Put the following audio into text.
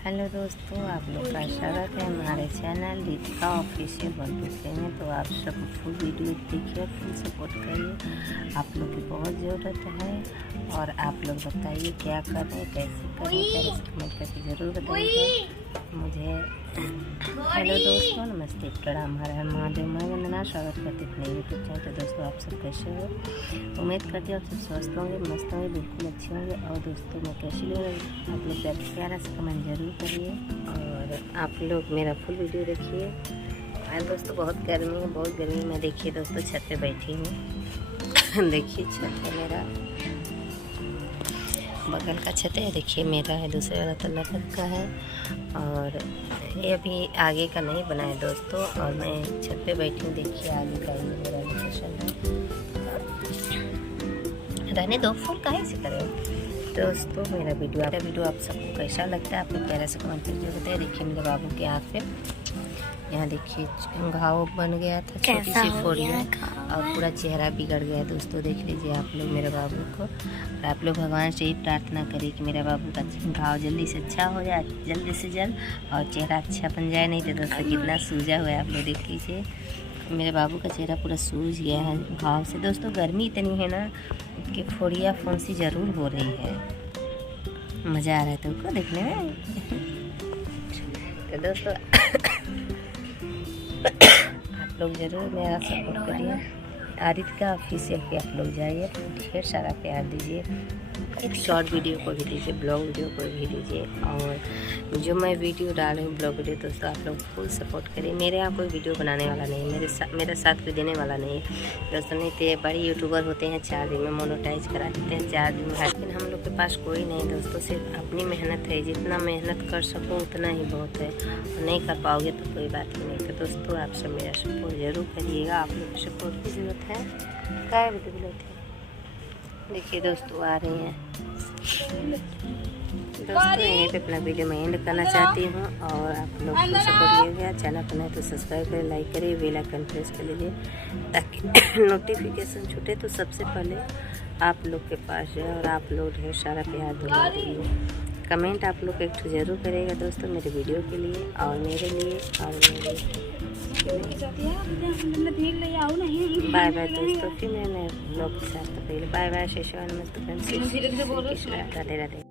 Hello दोस्तों, आप लोग का स्वागत है हमारे चैनल रितिका ऑफिशियल बनते में। तो आप सब फुल वीडियो देखिए, फुल सपोर्ट करिए, आप लोग की बहुत ज़रूरत है। और आप लोग बताइए क्या करें, कैसे करें, कमेंट करके ज़रूर बताइएगा मुझे। हेलो दोस्तों, नमस्ते, प्रणाम, हर हर महादेव, मैं वंदना, स्वागत करते अपने यूट्यूब चैनल। तो दोस्तों आप सब कैसे हो? उम्मीद करती हूँ आप सब स्वस्थ होंगे, मस्त होंगे, बिल्कुल अच्छे होंगे। और दोस्तों मैं कैसी लग रही, आप लोग प्यारा से कमेंट जरूर करिए और आप लोग मेरा फुल वीडियो देखिए। और दोस्तों बहुत गर्मी है, बहुत गर्मी में देखिए दोस्तों छत पे बैठी हूँ। देखिए छत पे मेरा बगल का छत है, देखिए मेरा है, दूसरे वाला तल्ला तक का है। और ये अभी आगे का नहीं बना है दोस्तों। और मैं छत पे बैठी हूँ, देखिए आगे का ही मेरा लोकेशन है। रहने दो, फुल काहे से करे दोस्तों। मेरा वीडियो आप सबको कैसा लगता है, आप लोग प्यारा से कमेंट करके बताइए। देखिए मेरे बाबू के आँख पे यहाँ देखिए घाव बन गया था, छोटी सी फोड़ियाँ, और पूरा चेहरा बिगड़ गया दोस्तों। देख लीजिए आप लोग मेरे बाबू को। और आप लोग भगवान से ही प्रार्थना करिए कि मेरे बाबू का घाव जल्दी से अच्छा हो जाए, जल्दी से जल्द, और चेहरा अच्छा बन जाए। नहीं तो दोस्तों कितना सूजा हुआ है, आप लोग देख लीजिए मेरे बाबू का चेहरा पूरा सूज गया है घाव से। दोस्तों गर्मी इतनी है ना कि फोड़ियाँ फुंसी ज़रूर हो रही है। मज़ा आ रहा है तुमको देखने में। तो दोस्तों आप लोग ज़रूर मेरा सपोर्ट करिए। रितिका ऑफिशियल पे आप लोग जाइए, ढेर सारा प्यार दीजिए। एक शॉर्ट वीडियो को भी दीजिए, ब्लॉग वीडियो को भी दीजिए। और जो मैं वीडियो डाल रही हूँ ब्लॉग वीडियो, दोस्तों आप लोग फुल सपोर्ट करिए। मेरे यहाँ कोई वीडियो बनाने वाला नहीं है, मेरा साथ कोई देने वाला नहीं है दोस्तों। नहीं तो बड़े यूट्यूबर होते हैं 4 दिन में मोनेटाइज करा देते हैं, 4 दिन में। लेकिन हम लोग के पास कोई नहीं दोस्तों, सिर्फ अपनी मेहनत है। जितना मेहनत कर सकूँ उतना ही बहुत है। नहीं कर पाओगे तो कोई बात ही नहीं। तो दोस्तों आप सब मेरा सपोर्ट ज़रूर करिएगा, आप लोग को सपोर्ट की ज़रूरत है। क्या वीडियो देखिए दोस्तों आ रही हैं दोस्तों। यहीं पे अपना वीडियो मैं एंड करना चाहती हूँ। और आप लोग को सपोर्ट किया, चैनल पर नहीं तो सब्सक्राइब करें, लाइक करिए, बेल आइकन प्रेस कर लीजिए ताकि नोटिफिकेशन छूटे तो सबसे पहले आप लोग के पास जाए। और आप लोग ढेर सारा प्यार दुआ दीजिए। कमेंट आप लोग एक जरूर करेगा दोस्तों मेरे वीडियो के लिए और मेरे लिए। और बाय बाय दोस्तों, फिर मैं ब्लॉग के साथ पहले बाय बाय, शेषवान मस्त, राधे राधे।